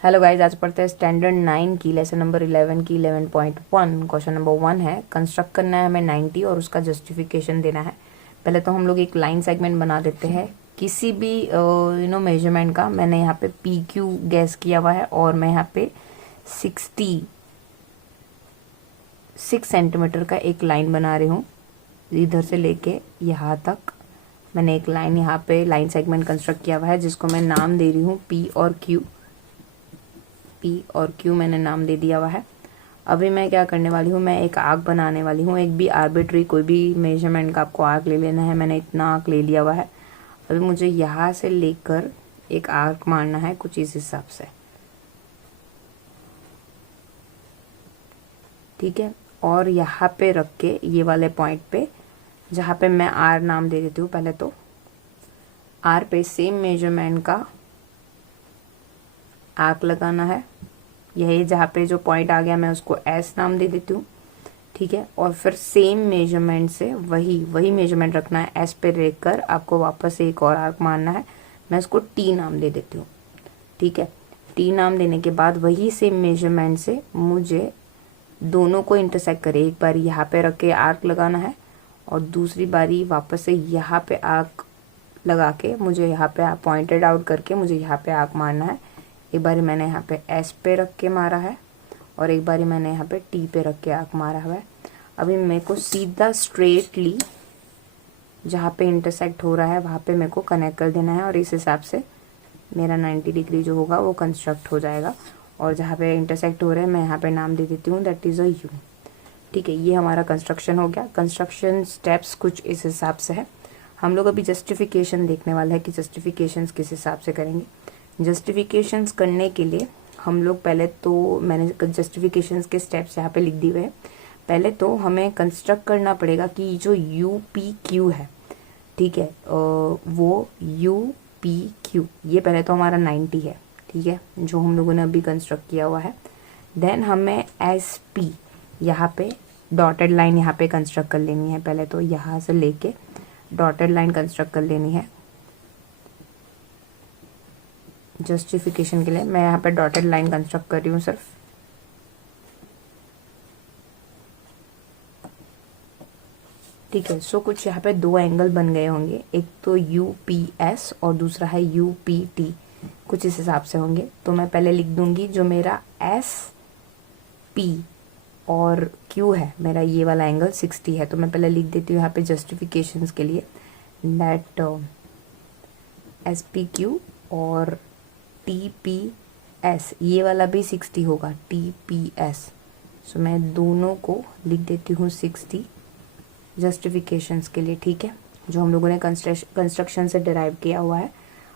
Hello guys, आज पढ़ते हैं स्टैंडर्ड 9 की लेसन नंबर 11 की 11.1। क्वेश्चन नंबर 1 है, कंस्ट्रक्ट करना है हमें 90 और उसका जस्टिफिकेशन देना है। पहले तो हम लोग एक लाइन सेगमेंट बना देते हैं किसी भी मेजरमेंट का। मैंने यहाँ पे पी क्यू गैस किया हुआ है और मैं यहाँ पे 66 सेंटीमीटर का एक लाइन बना रही हूँ। इधर से लेके यहाँ तक मैंने एक लाइन यहाँ पे लाइन सेगमेंट कंस्ट्रक्ट किया हुआ है, जिसको मैं नाम दे रही हूँ पी और क्यू। पी और क्यू मैंने नाम दे दिया हुआ है। अभी मैं क्या करने वाली हूँ, मैं एक आर्क बनाने वाली हूँ। एक भी आर्बिट्री कोई भी मेजरमेंट का आपको आर्क ले लेना है। मैंने इतना आर्क ले लिया हुआ है। अभी मुझे यहाँ से लेकर एक आर्क मारना है कुछ इस हिसाब से, ठीक है। और यहाँ पे रख के ये वाले पॉइंट पे, जहाँ पे मैं आर नाम दे देती हूँ, पहले तो आर पे सेम मेजरमेंट का आर्क लगाना है। यही जहाँ पे जो पॉइंट आ गया मैं उसको एस नाम दे देती हूँ, ठीक है। और फिर सेम मेजरमेंट से वही मेजरमेंट रखना है। एस पे रहकर आपको वापस एक और आर्क मारना है। मैं इसको टी नाम दे देती हूँ, ठीक है। टी नाम देने के बाद वही सेम मेजरमेंट से मुझे दोनों को इंटरसेक्ट करे। एक बार यहाँ पे रख के आर्क लगाना है और दूसरी बारी वापस से यहाँ पे आर्क लगा के मुझे यहाँ पे पॉइंटेड आउट करके मुझे यहाँ पे आर्क मारना है। एक बारी मैंने यहाँ पे एस पे रख के मारा है और एक बारी मैंने यहाँ पे टी पे रख के आर्क मारा हुआ है। अभी मेरे को सीधा स्ट्रेटली जहाँ पे इंटरसेक्ट हो रहा है वहाँ पे मेरे को कनेक्ट कर देना है और इस हिसाब से मेरा 90 डिग्री जो होगा वो कंस्ट्रक्ट हो जाएगा। और जहाँ पे इंटरसेक्ट हो रहा है मैं यहाँ पे नाम दे देती हूँ दैट इज़ अ यू, ठीक है। ये हमारा कंस्ट्रक्शन हो गया। कंस्ट्रक्शन स्टेप्स कुछ इस हिसाब से है। हम लोग अभी जस्टिफिकेशन देखने वाले हैं कि जस्टिफिकेशंस किस हिसाब से करेंगे। जस्टिफिकेशंस करने के लिए हम लोग पहले तो मैंने जस्टिफिकेशंस के स्टेप्स यहाँ पे लिख दिए हुए हैं। पहले तो हमें कंस्ट्रक्ट करना पड़ेगा कि जो यू पी क्यू है, ठीक है, वो यू पी क्यू ये पहले तो हमारा 90 है, ठीक है, जो हम लोगों ने अभी कंस्ट्रक्ट किया हुआ है। देन हमें एस पी यहाँ पे डॉटेड लाइन यहाँ पे कंस्ट्रक्ट कर लेनी है। पहले तो यहाँ से लेके डॉटेड लाइन कंस्ट्रक्ट कर लेनी है जस्टिफिकेशन के लिए। मैं यहाँ पे डॉटेड लाइन कंस्ट्रक्ट कर रही हूँ सिर्फ, ठीक है। सो कुछ यहाँ पे दो एंगल बन गए होंगे, एक तो यू पी एस और दूसरा है यू पी टी, कुछ इस हिसाब से होंगे। तो मैं पहले लिख दूंगी जो मेरा एस पी और क्यू है, मेरा ये वाला एंगल 60 है। तो मैं पहले लिख देती हूँ यहाँ पे जस्टिफिकेशंस के लिए दैट एस पी क्यू और टी पी एस ये वाला भी 60 होगा, टी पी एस। सो मैं दोनों को लिख देती हूँ 60 जस्टिफिकेशंस के लिए, ठीक है, जो हम लोगों ने कंस्ट्रक्शन से डिराइव किया हुआ है।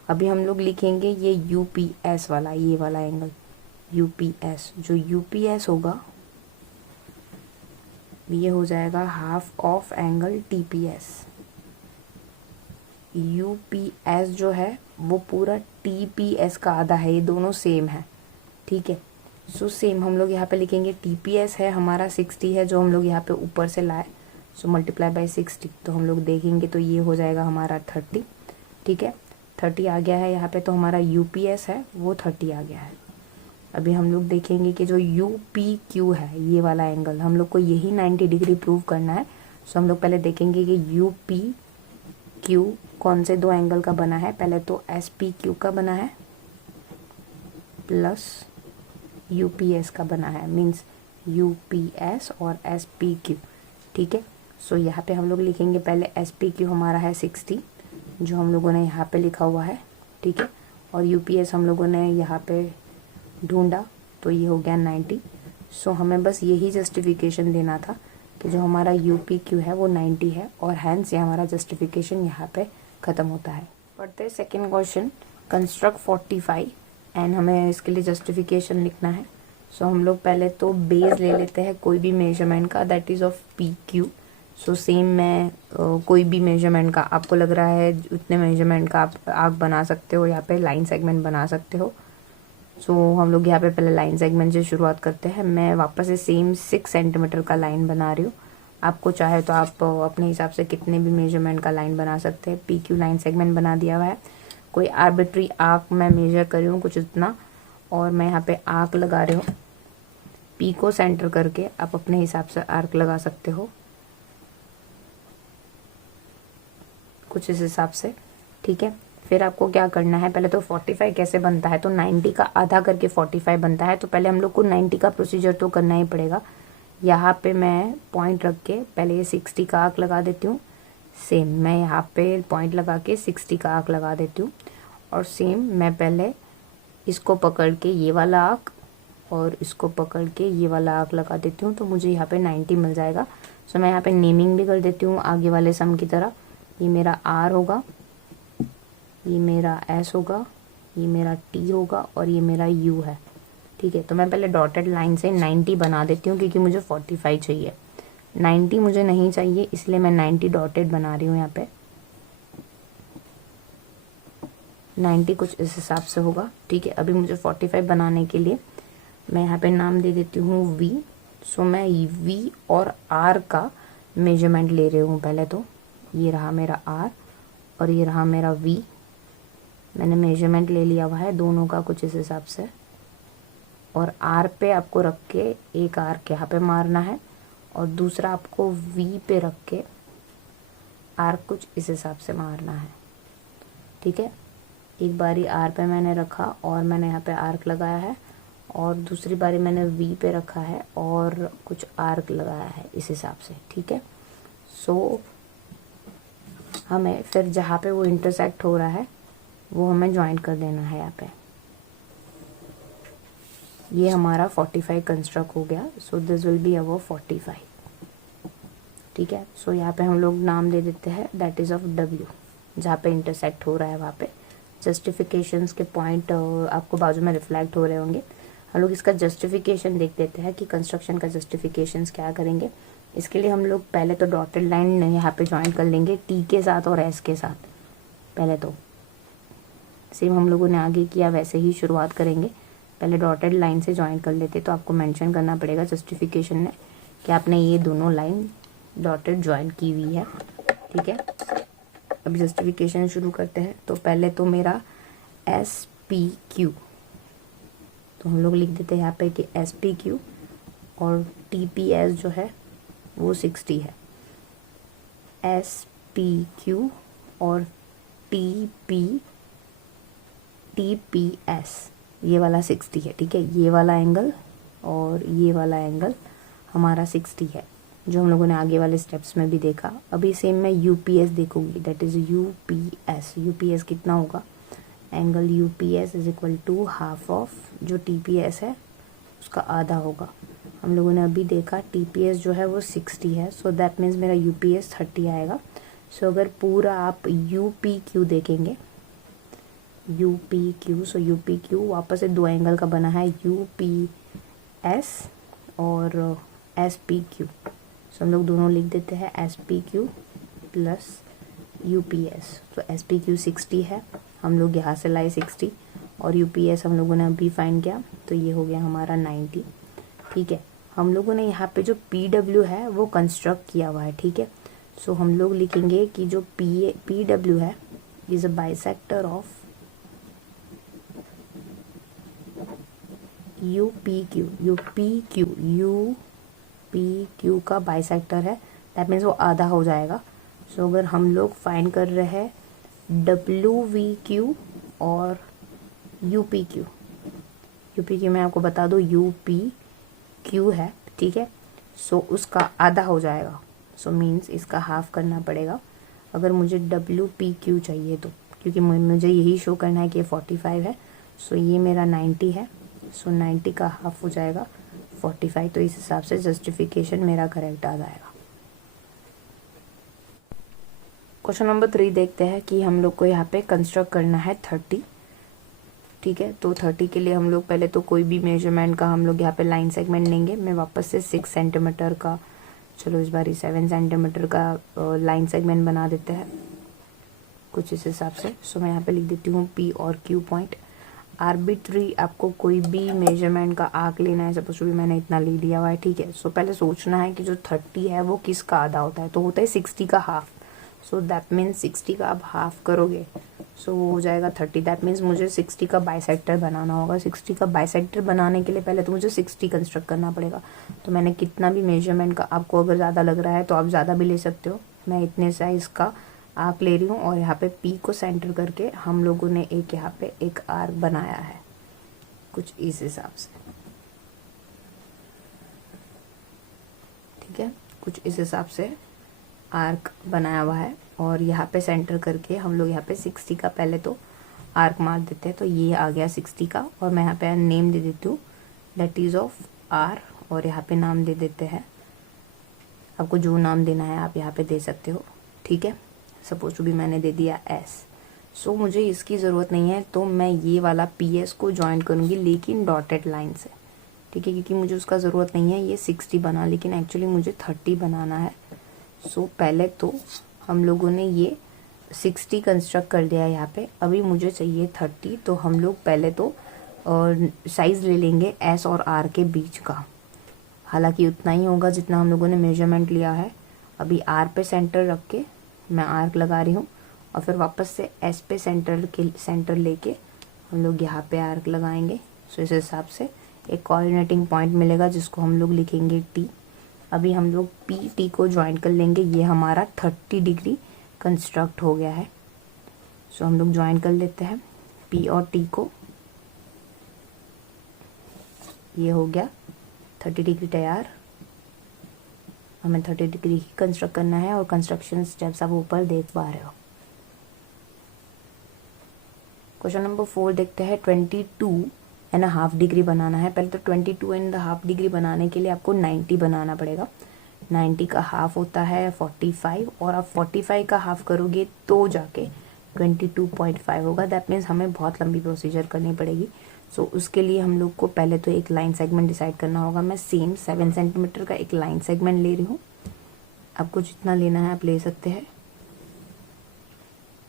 अभी हम लोग लिखेंगे ये यू पी एस वाला, ये वाला एंगल यू पी एस। जो यू पी एस होगा ये हो जाएगा half of angle T P S. U P S जो है वो पूरा टी पी एस का आधा है, ये दोनों सेम है, ठीक है। सो सेम हम लोग यहाँ पे लिखेंगे टी पी एस है हमारा 60 है जो हम लोग यहाँ पे ऊपर से लाए, सो मल्टीप्लाई बाय 60। तो हम लोग देखेंगे तो ये हो जाएगा हमारा 30, ठीक है। 30 आ गया है यहाँ पे, तो हमारा यू पी एस है वो 30 आ गया है। अभी हम लोग देखेंगे कि जो यू पी क्यू है ये वाला एंगल हम लोग को यही 90 डिग्री प्रूव करना है। सो हम लोग पहले देखेंगे कि यू पी क्यू कौन से दो एंगल का बना है। पहले तो एस पी क्यू का बना है प्लस यू पी एस का बना है, मीन्स यू पी एस और एस पी क्यू, ठीक है। सो यहाँ पे हम लोग लिखेंगे पहले एस पी क्यू हमारा है 60 जो हम लोगों ने यहाँ पे लिखा हुआ है, ठीक है। और यू पी एस हम लोगों ने यहाँ पे ढूंढा तो ये हो गया 90। सो हमें बस यही जस्टिफिकेशन देना था कि जो हमारा यू पी क्यू है वो 90 है और हैंस ये हमारा जस्टिफिकेशन यहाँ पे ख़त्म होता है। पढ़ते हैं सेकेंड क्वेश्चन, कंस्ट्रक्ट 45 एंड हमें इसके लिए जस्टिफिकेशन लिखना है। सो हम लोग पहले तो बेस ले लेते हैं कोई भी मेजरमेंट का, that is of P Q. So same मैं कोई भी मेजरमेंट का आपको लग रहा है उतने मेजरमेंट का आप आर्क बना सकते हो, यहाँ पे लाइन सेगमेंट बना सकते हो। सो हम लोग यहाँ पे पहले लाइन सेगमेंट से शुरुआत करते हैं। मैं वापस से सेम 6 सेंटीमीटर का लाइन बना रही हूँ। आपको चाहे तो आप अपने हिसाब से कितने भी मेजरमेंट का लाइन बना सकते हैं। पी क्यू लाइन सेगमेंट बना दिया हुआ है। कोई आर्बिट्री आर्क मैं मेजर कर रही हूँ कुछ इतना, और मैं यहाँ पे आर्क लगा रही हूँ। पी को सेंटर करके आप अपने हिसाब से आर्क लगा सकते हो, कुछ इस हिसाब से, ठीक है। फिर आपको क्या करना है, पहले तो 45 कैसे बनता है, तो 90 का आधा करके 45 बनता है। तो पहले हम लोग को 90 का प्रोसीजर तो करना ही पड़ेगा। यहाँ पे मैं पॉइंट रख के पहले ये 60 का आर्क लगा देती हूँ। सेम मैं यहाँ पे पॉइंट लगा के 60 का आर्क लगा देती हूँ। और सेम मैं पहले इसको पकड़ के ये वाला आर्क और इसको पकड़ के ये वाला आर्क लगा देती हूँ, तो मुझे यहाँ पे 90 मिल जाएगा। सो मैं यहाँ पे नेमिंग भी कर देती हूँ आगे वाले सम की तरह। ये मेरा आर होगा, ये मेरा एस होगा, ये मेरा टी होगा और ये मेरा यू है, ठीक है। तो मैं पहले डॉटेड लाइन से 90 बना देती हूँ क्योंकि मुझे 45 चाहिए। 90 मुझे नहीं चाहिए इसलिए मैं 90 डॉटेड बना रही हूँ यहाँ पे। 90 कुछ इस हिसाब से होगा, ठीक है। अभी मुझे 45 बनाने के लिए मैं यहाँ पे नाम दे देती हूँ वी। सो मैं वी और आर का मेजरमेंट ले रही हूँ। पहले तो ये रहा मेरा आर और ये रहा मेरा वी। मैंने मेजरमेंट ले लिया हुआ है दोनों का कुछ इस हिसाब से। और आर पे आपको रख के एक आर्क यहाँ पे मारना है और दूसरा आपको वी पे रख के आर्क कुछ इस हिसाब से मारना है, ठीक है। एक बारी आर पे मैंने रखा और मैंने यहाँ पे आर्क लगाया है और दूसरी बारी मैंने वी पे रखा है और कुछ आर्क लगाया है इस हिसाब से, ठीक है। सो हमें फिर जहाँ पे वो इंटरसेक्ट हो रहा है वो हमें ज्वाइन कर देना है यहाँ पे। ये हमारा 45 कंस्ट्रक्ट हो गया। So this will be our 45, ठीक है। सो यहाँ पे हम लोग नाम दे देते हैं दैट इज ऑफ डब्ल्यू, जहाँ पे इंटरसेक्ट हो रहा है वहाँ पे। जस्टिफिकेशंस के पॉइंट आपको बाजू में रिफ्लेक्ट हो रहे होंगे। हम लोग इसका जस्टिफिकेशन देख देते हैं कि कंस्ट्रक्शन का जस्टिफिकेशंस क्या करेंगे। इसके लिए हम लोग पहले तो डॉटेड लाइन यहाँ पे ज्वाइन कर लेंगे टी के साथ और एस के साथ। पहले तो सेम हम लोगों ने आगे किया वैसे ही शुरुआत करेंगे। पहले डॉटेड लाइन से ज्वाइन कर लेते, तो आपको मेंशन करना पड़ेगा जस्टिफिकेशन में कि आपने ये दोनों लाइन डॉटेड ज्वाइन की हुई है, ठीक है। अब जस्टिफिकेशन शुरू करते हैं। तो पहले तो मेरा एस पी क्यू, तो हम लोग लिख देते हैं यहाँ पे कि एस पी क्यू और टी पी एस जो है वो 60 है। एस पी क्यू और टी पी एस ये वाला 60 है, ठीक है। ये वाला एंगल और ये वाला एंगल हमारा 60 है, जो हम लोगों ने आगे वाले स्टेप्स में भी देखा। अभी सेम मैं यूपीएस देखूंगी, दैट इज यूपीएस। यूपीएस कितना होगा, angle UPS is equal to half of जो टीपीएस है उसका आधा होगा। हम लोगों ने अभी देखा टीपीएस जो है वो 60 है, सो दैट मीन्स मेरा यूपीएस 30 आएगा। सो अगर पूरा आप यूपीक्यू देखेंगे, यूपीक्यू, सो यूपीक्यू वापस से दो एंगल का बना है, यूपीएस और एसपीक्यू। सो हम लोग दोनों लिख देते हैं एसपीक्यू प्लस यूपीएस। तो एसपीक्यू 60 है, हम लोग यहाँ से लाए 60 और यूपीएस हम लोगों ने अभी फाइंड किया, तो ये हो गया हमारा 90, ठीक है। हम लोगों ने यहाँ पे जो पीडब्ल्यू है वो कंस्ट्रक्ट किया हुआ है, ठीक है। सो हम लोग लिखेंगे कि जो पीडब्ल्यू है इज अ बाइसेक्टर ऑफ यूपीक्यू। यूपीक्यू का बाइसेक्टर है, दैट मीन्स वो आधा हो जाएगा। सो अगर हम लोग फाइंड कर रहे हैं डब्ल्यू वी क्यू और यूपीक्यू, यूपीक्यू मैं आपको बता दूँ यूपीक्यू है, ठीक है। सो उसका आधा हो जाएगा, सो मीन्स इसका हाफ करना पड़ेगा अगर मुझे डब्ल्यू पी क्यू चाहिए तो, क्योंकि मुझे यही शो करना है कि 45 है। सो ये मेरा 90 है, सो 90 का हाफ हो जाएगा 45। तो इस हिसाब से जस्टिफिकेशन मेरा करेक्ट आ जाएगा। क्वेश्चन नंबर 3 देखते हैं कि हम लोग को यहाँ पे कंस्ट्रक्ट करना है 30, ठीक है। तो 30 के लिए हम लोग पहले तो कोई भी मेजरमेंट का हम लोग यहाँ पे लाइन सेगमेंट लेंगे। मैं वापस से 6 सेंटीमीटर का, चलो इस बार 7 सेंटीमीटर का लाइन सेगमेंट बना देते हैं कुछ इस हिसाब से। सो मैं यहाँ पे लिख देती हूँ पी और क्यू पॉइंट। आर्बिट्री आपको कोई भी मेजरमेंट का आर्क लेना है, सपोज भी मैंने इतना ले लिया हुआ है, ठीक है। सो पहले सोचना है कि जो 30 है वो किसका आधा होता है, तो होता है 60 का हाफ। सो दैट मीन्स 60 का आप हाफ करोगे, सो हो जाएगा 30। दैट मीन्स मुझे 60 का बाइसेक्टर बनाना होगा। 60 का बाइसेक्टर बनाने के लिए पहले तो मुझे 60 कंस्ट्रक्ट करना पड़ेगा। तो मैंने कितना भी मेजरमेंट का, आपको अगर ज़्यादा लग रहा है तो आप ज़्यादा भी ले सकते हो, मैं इतने साइज़ का आर्क ले रही हूँ। और यहाँ पे पी को सेंटर करके हम लोगों ने एक यहाँ पे एक आर्क बनाया है कुछ इस हिसाब से, ठीक है, कुछ इस हिसाब से आर्क बनाया हुआ है। और यहाँ पे सेंटर करके हम लोग यहाँ पे 60 का पहले तो आर्क मार देते हैं। तो ये आ गया 60 का, और मैं यहाँ पे नेम दे देती हूँ दैट इज़ ऑफ आर, और यहाँ पे नाम दे देते हैं, आपको जो नाम देना है आप यहाँ पे दे सकते हो, ठीक है। सपोज टू भी मैंने दे दिया एस। सो मुझे इसकी ज़रूरत नहीं है, तो मैं ये वाला पी एस को ज्वाइन करूँगी लेकिन डॉटेड लाइन से, ठीक है, क्योंकि मुझे उसका ज़रूरत नहीं है। ये 60 बना, लेकिन एक्चुअली मुझे 30 बनाना है। सो पहले तो हम लोगों ने ये 60 कंस्ट्रक्ट कर दिया है यहाँ पे, अभी मुझे चाहिए 30। तो हम लोग पहले तो साइज़ ले लेंगे एस और आर के बीच का, हालांकि उतना ही होगा जितना हम लोगों ने मेजरमेंट लिया है। अभी आर पे सेंटर रख के मैं आर्क लगा रही हूँ, और फिर वापस से एस पे सेंटर लेके हम लोग यहाँ पे आर्क लगाएंगे। सो इस हिसाब से एक कोऑर्डिनेटिंग पॉइंट मिलेगा जिसको हम लोग लिखेंगे टी। अभी हम लोग पी टी को ज्वाइन कर लेंगे, ये हमारा 30 डिग्री कंस्ट्रक्ट हो गया है। सो हम लोग ज्वाइन कर लेते हैं पी और टी को, ये हो गया 30 डिग्री तैयार। हमें 30 डिग्री ही कंस्ट्रक्ट करना है, और कंस्ट्रक्शन स्टेप्स आप ऊपर देख पा रहे हो। क्वेश्चन नंबर 4 देखते हैं। 22.5 डिग्री बनाना है। पहले तो 22.5 डिग्री बनाने के लिए आपको 90 बनाना पड़ेगा। 90 का हाफ होता है 45, और आप 45 का हाफ करोगे तो जाके 22.5 होगा। दैट मीन्स हमें बहुत लंबी प्रोसीजर करनी पड़ेगी। सो उसके लिए हम लोग को पहले तो एक लाइन सेगमेंट डिसाइड करना होगा। मैं सेम 7 सेंटीमीटर का एक लाइन सेगमेंट ले रही हूँ, आपको जितना लेना है आप ले सकते हैं।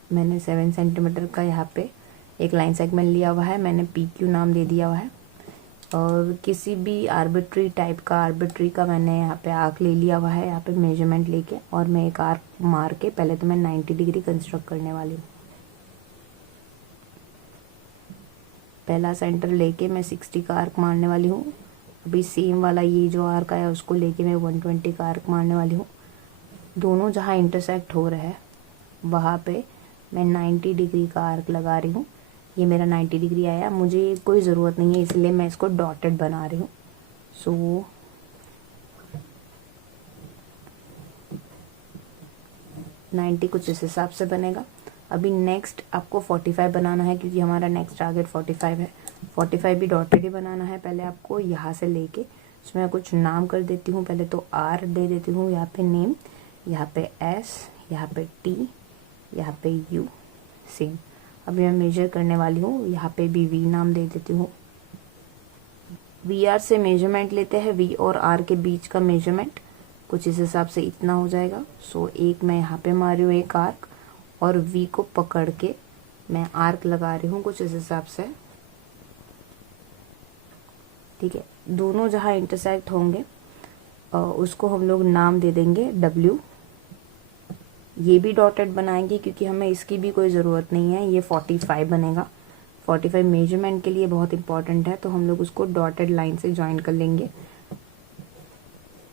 मैंने 7 सेंटीमीटर का यहाँ पे एक लाइन सेगमेंट लिया हुआ है, मैंने पी क्यू नाम दे दिया हुआ है। और किसी भी आर्बिट्री टाइप का, आर्बिट्री का मैंने यहाँ पे आर्क ले लिया हुआ है, यहाँ पे मेजरमेंट लेके, और मैं एक आर्क मार के पहले तो मैं 90 डिग्री कंस्ट्रक्ट करने वाली हूँ। पहला सेंटर लेके मैं 60 का आर्क मारने वाली हूँ। अभी सेम वाला ये जो आर्क आया उसको लेके मैं 120 का आर्क मारने वाली हूँ। दोनों जहाँ इंटरसेक्ट हो रहे हैं वहाँ पे मैं 90 डिग्री का आर्क लगा रही हूँ। ये मेरा 90 डिग्री आया, मुझे कोई ज़रूरत नहीं है इसलिए मैं इसको डॉटेड बना रही हूँ। सो नाइन्टी कुछ इस हिसाब से बनेगा। अभी नेक्स्ट आपको 45 बनाना है, क्योंकि हमारा नेक्स्ट टारगेट 45 है। 45 भी डॉटेड ही बनाना है। पहले आपको यहाँ से लेके इसमें कुछ नाम कर देती हूँ। पहले तो आर दे देती हूँ, यहाँ पे नेम, यहाँ पे एस, यहाँ पे टी, यहाँ पे यू, सेम। अभी मैं मेजर करने वाली हूँ, यहाँ पे भी वी नाम दे देती हूँ। वी आर से मेजरमेंट लेते हैं, वी और आर के बीच का मेजरमेंट कुछ इस हिसाब से इतना हो जाएगा। सो एक मैं यहाँ पे मार रही हूँ एक आर्क, और वी को पकड़ के मैं आर्क लगा रही हूँ कुछ इस हिसाब से, ठीक है। दोनों जहाँ इंटरसेक्ट होंगे उसको हम लोग नाम दे देंगे डब्ल्यू। ये भी डॉटेड बनाएंगे क्योंकि हमें इसकी भी कोई ज़रूरत नहीं है। ये 45 बनेगा। 45 मेजरमेंट के लिए बहुत इंपॉर्टेंट है, तो हम लोग उसको डॉटेड लाइन से ज्वाइन कर लेंगे।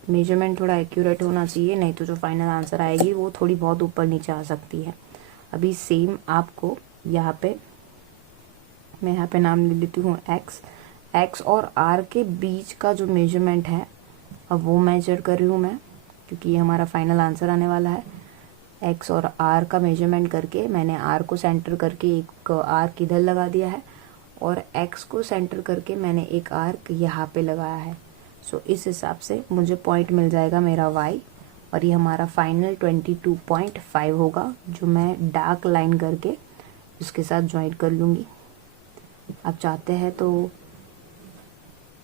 मेजरमेंट थोड़ा एक्यूरेट होना चाहिए, नहीं तो जो फाइनल आंसर आएगी वो थोड़ी बहुत ऊपर नीचे आ सकती है। अभी सेम आपको यहाँ पे मैं यहाँ पे नाम ले लेती हूँ एक्स। एक्स और आर के बीच का जो मेजरमेंट है अब वो मेजर कर रही हूँ मैं, क्योंकि ये हमारा फाइनल आंसर आने वाला है। एक्स और आर का मेजरमेंट करके मैंने आर को सेंटर करके एक आर्क इधर लगा दिया है, और एक्स को सेंटर करके मैंने एक आर्क यहाँ पे लगाया है। सो इस हिसाब से मुझे पॉइंट मिल जाएगा मेरा वाई, और ये हमारा फाइनल 22.5 होगा, जो मैं डार्क लाइन करके इसके साथ ज्वाइन कर लूँगी। आप चाहते हैं तो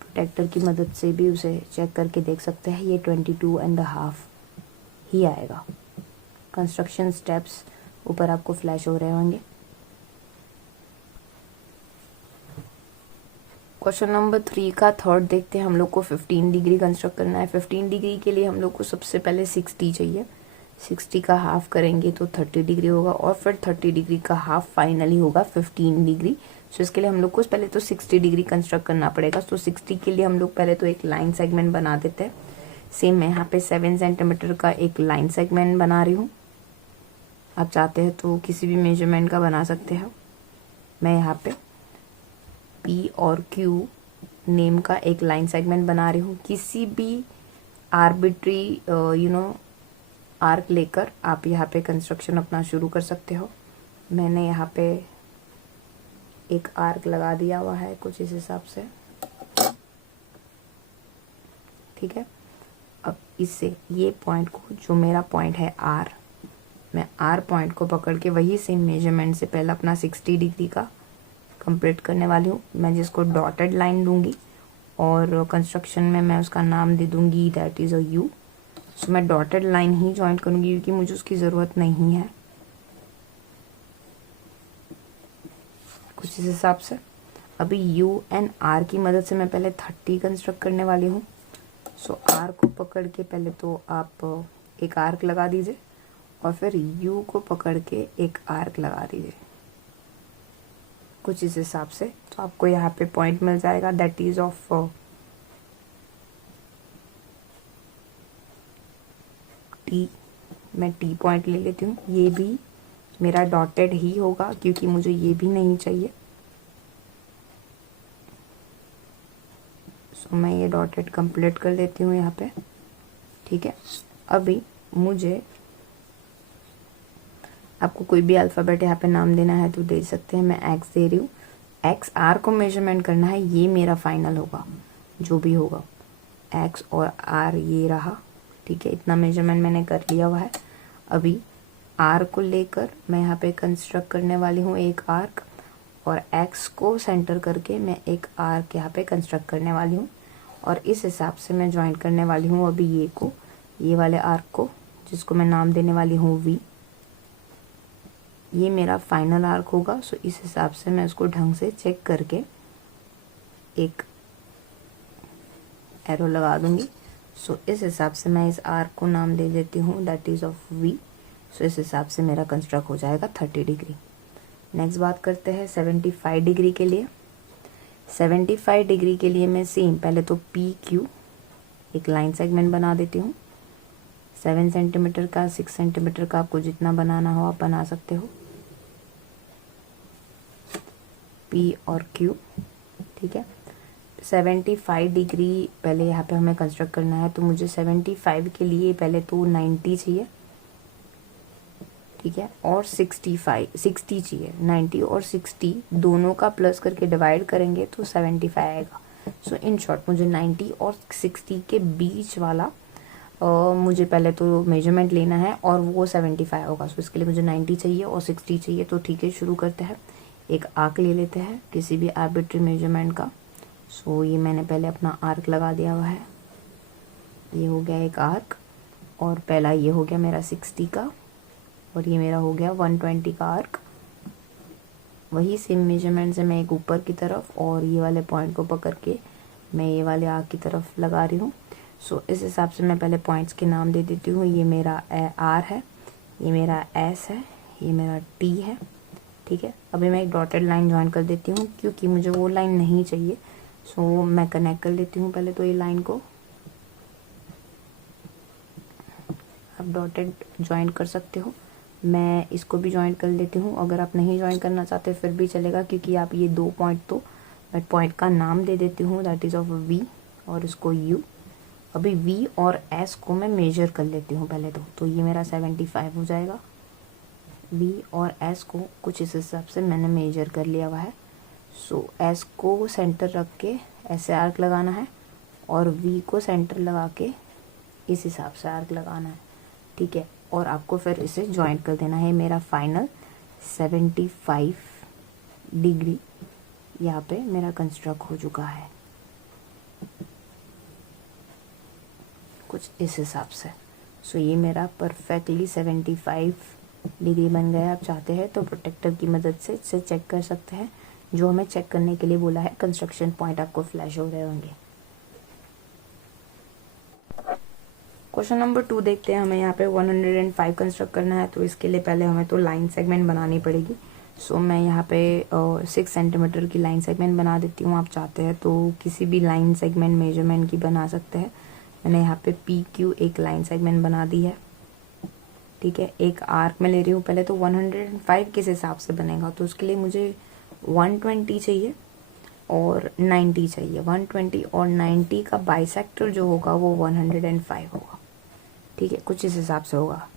प्रोटेक्टर की मदद से भी उसे चेक करके देख सकते हैं। ये 22.5 ही आएगा। कंस्ट्रक्शन स्टेप्स ऊपर आपको फ्लैश हो रहे होंगे। क्वेश्चन नंबर 3 का थर्ड देखते हैं। हम लोग को 15 डिग्री कंस्ट्रक्ट करना है। 15 डिग्री के लिए हम लोग को सबसे पहले 60 चाहिए। 60 का हाफ करेंगे तो 30 डिग्री होगा, और फिर 30 डिग्री का हाफ फाइनली होगा 15 डिग्री। सो इसके लिए हम लोग को पहले तो 60 डिग्री कंस्ट्रक्ट करना पड़ेगा। तो 60 के लिए हम लोग पहले तो एक लाइन सेगमेंट बना देते हैं। सेम मैं यहाँ पे 7 सेंटीमीटर का एक लाइन सेगमेंट बना रही हूँ। आप चाहते हैं तो किसी भी मेजरमेंट का बना सकते हो। मैं यहाँ पे P और Q नेम का एक लाइन सेगमेंट बना रही हूँ। किसी भी आर्बिट्री आर्क लेकर आप यहाँ पे कंस्ट्रक्शन अपना शुरू कर सकते हो। मैंने यहाँ पे एक आर्क लगा दिया हुआ है कुछ इस हिसाब से, ठीक है। अब इससे ये पॉइंट को, जो मेरा पॉइंट है R, मैं R पॉइंट को पकड़ के वही सेम मेजरमेंट से पहले अपना 60 डिग्री का कंप्लीट करने वाली हूँ। मैं जिसको डॉटेड लाइन दूंगी और कंस्ट्रक्शन में मैं उसका नाम दे दूंगी दैट इज़ अ U। सो मैं डॉटेड लाइन ही ज्वाइन करूंगी क्योंकि मुझे उसकी ज़रूरत नहीं है, कुछ इस हिसाब से। अभी U एंड R की मदद से मैं पहले 30 कंस्ट्रक्ट करने वाली हूँ। सो R को पकड़ के पहले तो आप एक आर्क लगा दीजिए और फिर U को पकड़ के एक आर्क लगा दीजिए, कुछ इस हिसाब से। तो आपको यहाँ पे पॉइंट मिल जाएगा दैट इज ऑफ T। मैं T पॉइंट ले लेती हूँ। ये भी मेरा डॉटेड ही होगा क्योंकि मुझे ये भी नहीं चाहिए। सो मैं ये डॉटेड कंप्लीट कर देती हूँ यहाँ पे, ठीक है। अभी मुझे आपको कोई भी अल्फ़ाबेट यहाँ पे नाम देना है तो दे सकते हैं। मैं X दे रही हूँ। X R को मेजरमेंट करना है, ये मेरा फाइनल होगा जो भी होगा। X और R ये रहा, ठीक है। इतना मेजरमेंट मैंने कर लिया हुआ है। अभी R को लेकर मैं यहाँ पे कंस्ट्रक्ट करने वाली हूँ एक आर्क, और X को सेंटर करके मैं एक आर्क यहाँ पे कंस्ट्रक्ट करने वाली हूँ। और इस हिसाब से मैं ज्वाइन करने वाली हूँ अभी ये को, ये वाले आर्क को, जिसको मैं नाम देने वाली हूँ V। ये मेरा फाइनल आर्क होगा। सो इस हिसाब से मैं उसको ढंग से चेक करके एक एरो लगा दूंगी। सो इस हिसाब से मैं इस आर्क को नाम दे देती हूँ दैट इज़ ऑफ V। सो इस हिसाब से मेरा कंस्ट्रक्ट हो जाएगा 30 डिग्री। नेक्स्ट बात करते हैं 75 डिग्री के लिए। 75 डिग्री के लिए मैं सेम पहले तो PQ एक लाइन सेगमेंट बना देती हूँ। 7 सेंटीमीटर का, 6 सेंटीमीटर का, आपको जितना बनाना हो आप बना सकते हो। P और Q, ठीक है। 75 डिग्री पहले यहाँ पे हमें कंस्ट्रक्ट करना है, तो मुझे 75 के लिए पहले तो 90 चाहिए, ठीक है, और 60 चाहिए। 90 और 60 दोनों का प्लस करके डिवाइड करेंगे तो 75 आएगा। सो इन शॉर्ट मुझे 90 और 60 के बीच वाला मुझे पहले तो मेजरमेंट लेना है और वो 75 होगा। सो इसके लिए मुझे 90 चाहिए और 60 चाहिए। तो ठीक है, शुरू करते हैं। एक आर्क ले लेते हैं किसी भी आर्बिट्री मेजरमेंट का। सो ये मैंने पहले अपना आर्क लगा दिया हुआ है। ये हो गया एक आर्क, और पहला ये हो गया मेरा 60 का, और ये मेरा हो गया 120 का आर्क। वही सेम मेजरमेंट से मैं एक ऊपर की तरफ और ये वाले पॉइंट को पकड़ के मैं ये वाले आर्क की तरफ लगा रही हूँ। सो इस हिसाब से मैं पहले पॉइंट्स के नाम दे देती हूँ। ये मेरा R है, ये मेरा S है, ये मेरा T है, ठीक है। अभी मैं एक डॉटेड लाइन ज्वाइन कर देती हूँ क्योंकि मुझे वो लाइन नहीं चाहिए। सो मैं कनेक्ट कर लेती हूँ पहले तो ये लाइन को। आप डॉटेड ज्वाइन कर सकते हो, मैं इसको भी ज्वाइन कर लेती हूँ। अगर आप नहीं ज्वाइन करना चाहते फिर भी चलेगा, क्योंकि आप ये दो पॉइंट, तो मैं पॉइंट का नाम दे देती हूँ दैट इज़ ऑफ V और इसको U। अभी V और S को मैं मेजर कर लेती हूँ पहले तो ये मेरा 75 हो जाएगा। V और S को कुछ इस हिसाब से मैंने मेजर कर लिया हुआ है। सो S को सेंटर रख के ऐसे आर्क लगाना है और V को सेंटर लगा के इस हिसाब से आर्क लगाना है, ठीक है। और आपको फिर इसे ज्वाइन कर देना है। मेरा फाइनल 75 डिग्री यहाँ पे मेरा कंस्ट्रक्ट हो चुका है, कुछ इस हिसाब से। सो ये मेरा परफेक्टली 75 डिग्री बन गया। आप चाहते हैं तो प्रोटेक्टर की मदद से इसे चेक कर सकते हैं। जो हमें चेक करने के लिए बोला है, कंस्ट्रक्शन पॉइंट आपको फ्लैश हो रहे होंगे। क्वेश्चन नंबर 2 देखते हैं। हमें यहाँ पे 105 कंस्ट्रक्ट करना है, तो इसके लिए पहले हमें तो लाइन सेगमेंट बनानी पड़ेगी। सो मैं यहाँ पे 6 सेंटीमीटर की लाइन सेगमेंट बना देती हूँ। आप चाहते हैं तो किसी भी लाइन सेगमेंट मेजरमेंट की बना सकते हैं। मैंने यहाँ पे PQ एक लाइन सेगमेंट बना दी है, ठीक है। एक आर्क में ले रही हूँ। पहले तो 105 किस हिसाब से बनेगा, तो उसके लिए मुझे 120 चाहिए और 90 चाहिए। 120 और 90 का बाइसेक्टर जो होगा वो 105 होगा, ठीक है, कुछ इस हिसाब से होगा।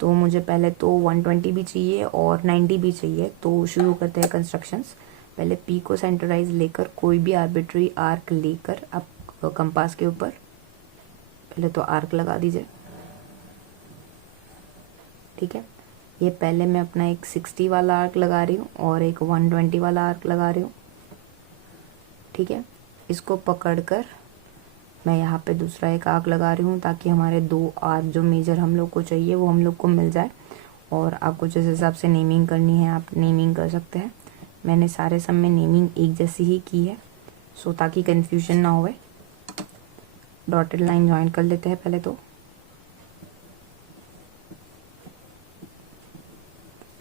तो मुझे पहले तो 120 भी चाहिए और 90 भी चाहिए। तो शुरू करते हैं कंस्ट्रक्शंस। पहले P को सेंटराइज लेकर कोई भी आर्बिट्री आर्क लेकर आप कंपास के ऊपर पहले तो आर्क लगा दीजिए, ठीक है। ये पहले मैं अपना एक 60 वाला आर्क लगा रही हूँ और एक 120 वाला आर्क लगा रही हूँ, ठीक है। इसको पकड़कर मैं यहाँ पे दूसरा एक आर्क लगा रही हूँ ताकि हमारे 2 आर्क जो मेजर हम लोग को चाहिए वो हम लोग को मिल जाए। और आपको जिस हिसाब से नेमिंग करनी है आप नेमिंग कर सकते हैं। मैंने सारे सब में नेमिंग एक जैसी ही की है, सो ताकि कंफ्यूजन ना होए। डॉटेड लाइन ज्वाइन कर लेते हैं पहले तो।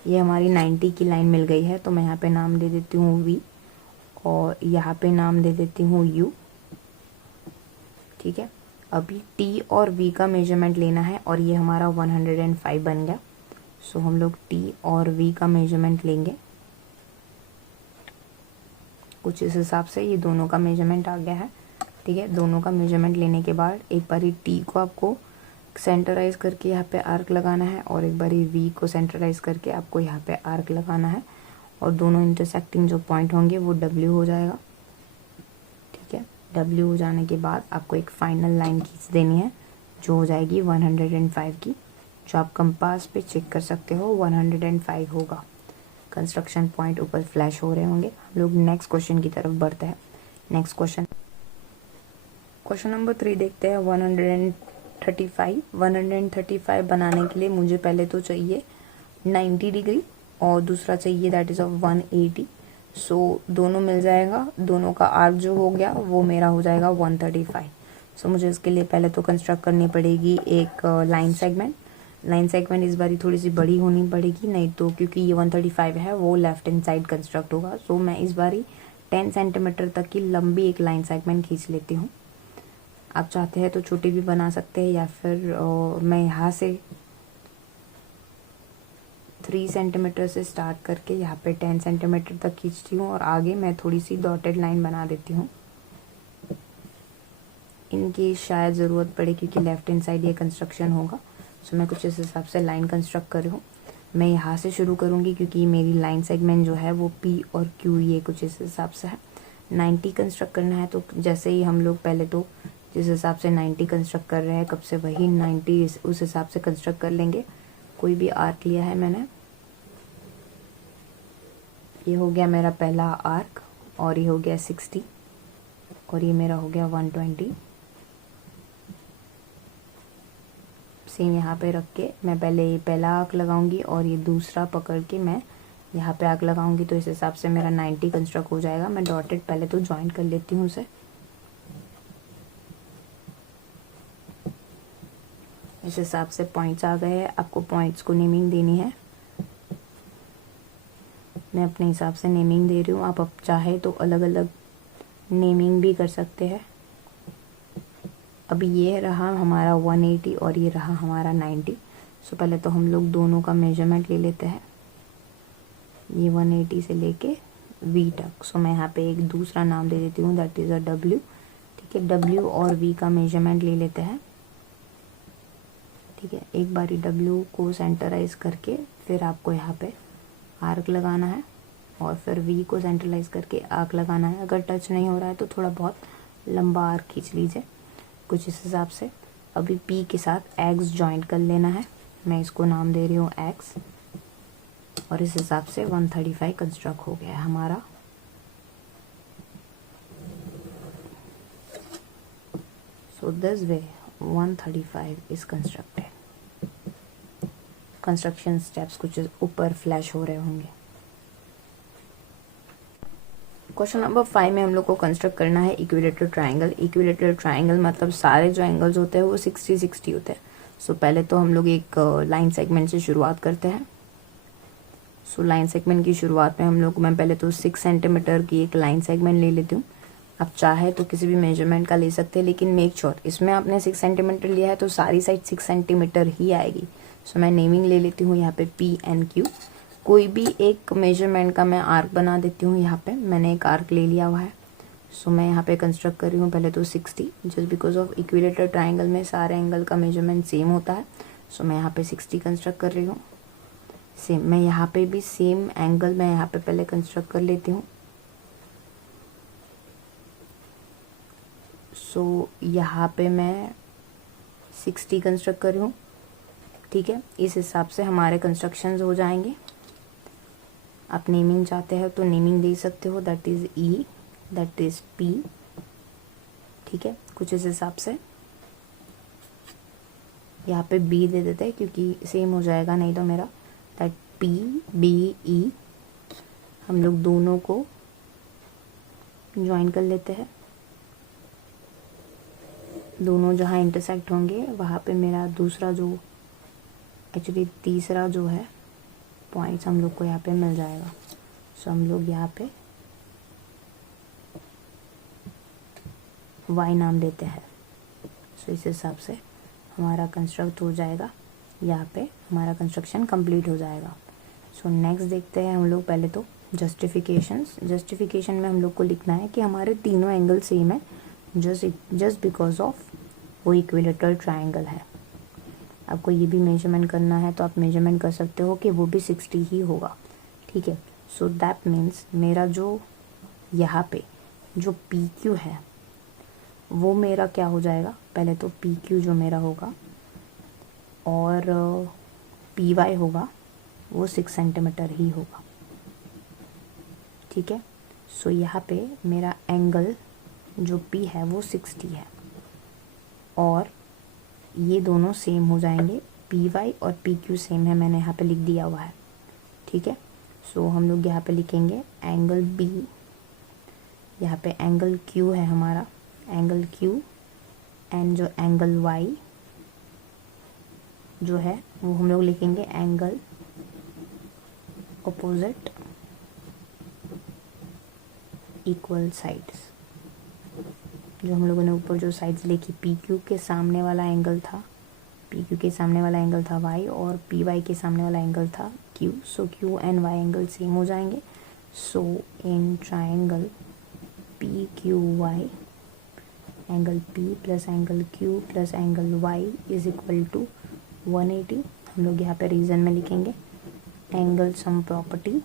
ये हमारी 90 की लाइन मिल गई है, तो मैं यहाँ पे नाम दे देती हूँ V और यहाँ पे नाम दे देती हूँ U, ठीक है। अभी T और V का मेजरमेंट लेना है और ये हमारा 105 बन गया। सो हम लोग T और V का मेजरमेंट लेंगे कुछ इस हिसाब से। ये दोनों का मेजरमेंट आ गया है, ठीक है। दोनों का मेजरमेंट लेने के बाद एक बारी T को आपको सेंटराइज करके यहाँ पे आर्क लगाना है और एक बारी V को सेंटराइज करके आपको यहाँ पे आर्क लगाना है और दोनों इंटरसेक्टिंग जो पॉइंट होंगे वो W हो जाएगा, ठीक है। W हो जाने के बाद आपको एक फाइनल लाइन खींच देनी है जो हो जाएगी 105 की, जो आप कंपास पे चेक कर सकते हो 105 होगा। कंस्ट्रक्शन पॉइंट ऊपर फ्लैश हो रहे होंगे। हम लोग नेक्स्ट क्वेश्चन की तरफ बढ़ते हैं। नेक्स्ट क्वेश्चन नंबर 3 देखते हैं। 135 बनाने के लिए मुझे पहले तो चाहिए 90 डिग्री और दूसरा चाहिए दैट इज़ ऑफ 180। सो दोनों मिल जाएगा। दोनों का आर्क जो हो गया वो मेरा हो जाएगा 135। सो मुझे इसके लिए पहले तो कंस्ट्रक्ट करनी पड़ेगी एक लाइन सेगमेंट। लाइन सेगमेंट इस बारी थोड़ी सी बड़ी होनी पड़ेगी, नहीं तो क्योंकि ये 135 है वो लेफ्ट हैंड साइड कंस्ट्रक्ट होगा। सो मैं इस बारी 10 सेंटीमीटर तक की लंबी एक लाइन सेगमेंट खींच लेती हूँ। आप चाहते हैं तो छोटी भी बना सकते हैं या फिर मैं यहाँ से 3 सेंटीमीटर से स्टार्ट करके यहाँ पे 10 सेंटीमीटर तक खींचती हूँ और आगे मैं थोड़ी सी डॉटेड लाइन बना देती हूँ। इनकी शायद ज़रूरत पड़े क्योंकि लेफ्ट हैंड साइड ये कंस्ट्रक्शन होगा। सो मैं कुछ इस हिसाब से लाइन कंस्ट्रक्ट कर रही हूँ। मैं यहाँ से शुरू करूँगी क्योंकि मेरी लाइन सेगमेंट जो है वो P और Q ये कुछ इस हिसाब से है। 90 कंस्ट्रक्ट करना है, तो जैसे ही हम लोग पहले तो जिस हिसाब से 90 कंस्ट्रक्ट कर रहे हैं कब से वही 90 उस हिसाब से कंस्ट्रक्ट कर लेंगे। कोई भी आर्क लिया है मैंने, ये हो गया मेरा पहला आर्क और ये हो गया 60 और ये मेरा हो गया 120। सेम यहाँ पे रख के मैं पहले ये पहला आर्क लगाऊंगी और ये दूसरा पकड़ के मैं यहाँ पे आर्क लगाऊंगी, तो इस हिसाब से मेरा 90 कंस्ट्रक्ट हो जाएगा। मैं डॉटेड पहले तो ज्वाइन कर लेती हूँ उसे। इस हिसाब से पॉइंट्स आ गए हैं। आपको पॉइंट्स को नेमिंग देनी है। मैं अपने हिसाब से नेमिंग दे रही हूँ, आप अब चाहे तो अलग अलग नेमिंग भी कर सकते हैं। अभी ये रहा हमारा 180 और ये रहा हमारा 90। सो पहले तो हम लोग दोनों का मेजरमेंट ले लेते हैं, ये 180 से लेके V तक। सो मैं यहाँ पे एक दूसरा नाम दे देती हूँ दैट इज़ अ W, ठीक है। W और V का मेजरमेंट ले लेते हैं, ठीक है। एक बारी W को सेंटराइज करके फिर आपको यहाँ पे आर्क लगाना है और फिर V को सेंट्रलाइज करके आर्क लगाना है। अगर टच नहीं हो रहा है तो थोड़ा बहुत लंबा आर्क खींच लीजिए कुछ इस हिसाब से। अभी P के साथ X ज्वाइन कर लेना है। मैं इसको नाम दे रही हूँ X और इस हिसाब से 135 कंस्ट्रक्ट हो गया है हमारा। So this way 135 is constructed. Construction steps कुछ ऊपर फ्लैश हो रहे होंगे। क्वेश्चन नंबर 5 में हम लोग को कंस्ट्रक्ट करना है इक्विलेटरल ट्राइंगल। इक्विलेटरल ट्राइंगल मतलब सारे जो एंगल्स होते हैं वो 60-60 होते हैं। सो पहले तो हम लोग एक लाइन सेगमेंट से शुरुआत करते हैं। सो लाइन सेगमेंट की शुरुआत में मैं पहले तो 6 सेंटीमीटर की एक लाइन सेगमेंट ले लेती हूँ। आप चाहे तो किसी भी मेजरमेंट का ले सकते हैं, लेकिन मेक श्योर इसमें आपने 6 सेंटीमीटर लिया है तो सारी साइड 6 सेंटीमीटर ही आएगी। सो मैं नेमिंग ले लेती हूँ यहाँ पे P&Q। कोई भी एक मेजरमेंट का मैं आर्क बना देती हूँ। यहाँ पे मैंने एक आर्क ले लिया हुआ है। सो मैं यहाँ पे कंस्ट्रक्ट कर रही हूँ पहले तो 60, just because of equilateral triangle में सारे एंगल का मेजरमेंट सेम होता है। सो मैं यहाँ पे 60 कंस्ट्रक्ट कर रही हूँ। सेम मैं यहाँ पे भी सेम एंगल मैं यहाँ पे पहले कंस्ट्रक्ट कर लेती हूँ। सो यहाँ पे मैं 60 कंस्ट्रक्ट कर रही हूँ। ठीक है, इस हिसाब से हमारे कंस्ट्रक्शंस हो जाएंगे। आप नेमिंग चाहते हैं तो नेमिंग दे सकते हो, that is E, that is P। ठीक है, कुछ इस हिसाब से। यहाँ पे B दे देते हैं क्योंकि सेम हो जाएगा नहीं तो मेरा, दैट PBE। हम लोग दोनों को ज्वाइन कर लेते हैं। दोनों जहाँ इंटरसेक्ट होंगे वहाँ पे मेरा दूसरा जो एक्चुअली तीसरा जो है पॉइंट्स हम लोग को यहाँ पे मिल जाएगा। सो हम लोग यहाँ पे Y नाम देते हैं। सो इस हिसाब से हमारा कंस्ट्रक्ट हो जाएगा। यहाँ पे हमारा कंस्ट्रक्शन कंप्लीट हो जाएगा। सो नेक्स्ट देखते हैं हम लोग पहले तो जस्टिफिकेशन में हम लोग को लिखना है कि हमारे तीनों एंगल सेम है जस्ट बिकॉज ऑफ वो इक्विलेटरल ट्राइंगल है। आपको ये भी मेजरमेंट करना है तो आप मेजरमेंट कर सकते हो कि वो भी 60 ही होगा। ठीक है, सो दैट मीन्स मेरा जो यहाँ पे जो PQ है वो मेरा क्या हो जाएगा, पहले तो PQ जो मेरा होगा और PY होगा वो 6 सेंटीमीटर ही होगा। ठीक है, सो यहाँ पे मेरा एंगल जो P है वो 60 है और ये दोनों सेम हो जाएंगे। PY और PQ सेम है, मैंने यहाँ पे लिख दिया हुआ है। ठीक है, सो हम लोग यहाँ पे लिखेंगे एंगल B। यहाँ पे एंगल Q है हमारा, एंगल Q एंड जो एंगल Y जो है वो हम लोग लिखेंगे एंगल अपोजिट इक्वल साइड्स। जो हम लोगों ने ऊपर जो साइड्स लिखी, PQ के सामने वाला एंगल था, PQ के सामने वाला एंगल था Y और PY के सामने वाला एंगल था Q। So Q and Y angle same हो जाएंगे। So in triangle PQY angle P plus angle Q plus angle Y is equal to 180। हम लोग यहाँ पे रीजन में लिखेंगे एंगल सम प्रॉपर्टी।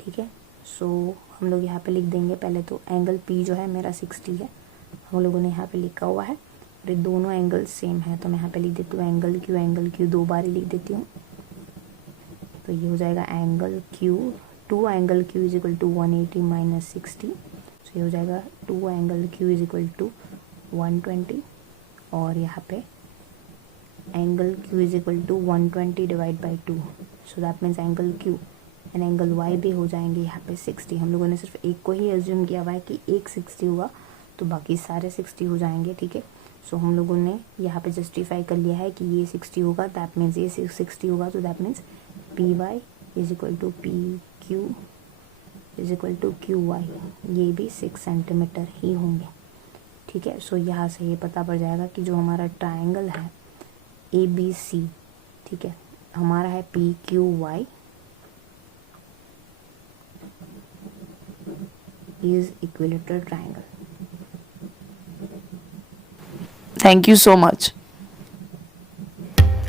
ठीक है, सो हम लोग यहाँ पे लिख देंगे पहले तो एंगल P जो है मेरा 60 है, हम लोगों ने यहाँ पे लिखा हुआ है। और ये दोनों एंगल सेम है तो मैं यहाँ पे लिख देती हूँ एंगल Q 2 बार ही लिख देती हूँ। तो ये हो जाएगा angle Q, 2 angle Q is equal to 180 minus 60। So ये हो जाएगा 2 angle Q is equal to 120 और यहाँ पे angle Q is equal to 120 divide by 2। So that means angle Q and angle Y भी हो जाएंगे यहाँ पे 60। हम लोगों ने सिर्फ एक को ही एज्यूम किया हुआ है कि एक 60 हुआ तो बाकी सारे 60 हो जाएंगे। ठीक है, सो हम लोगों ने यहाँ पे जस्टिफाई कर लिया है कि ये 60 होगा, दैट मीन्स ये 60 होगा। तो that means PY is equal to PQ is equal to QY, ये भी 6 सेंटीमीटर ही होंगे। ठीक है, सो यहाँ से ये पता पड़ जाएगा कि जो हमारा ट्राइंगल है ABC, ठीक है, हमारा है PQY is equilateral triangle. Thank you so much.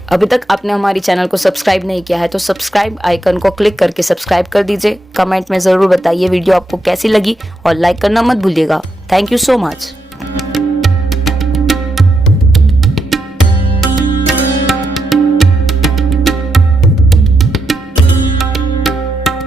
अभी तक आपने हमारी चैनल को सब्सक्राइब नहीं किया है तो सब्सक्राइब आइकन को क्लिक करके सब्सक्राइब कर दीजिए। कमेंट में ज़रूर बताइए वीडियो आपको कैसी लगी और लाइक करना मत भूलिएगा। Thank you so much.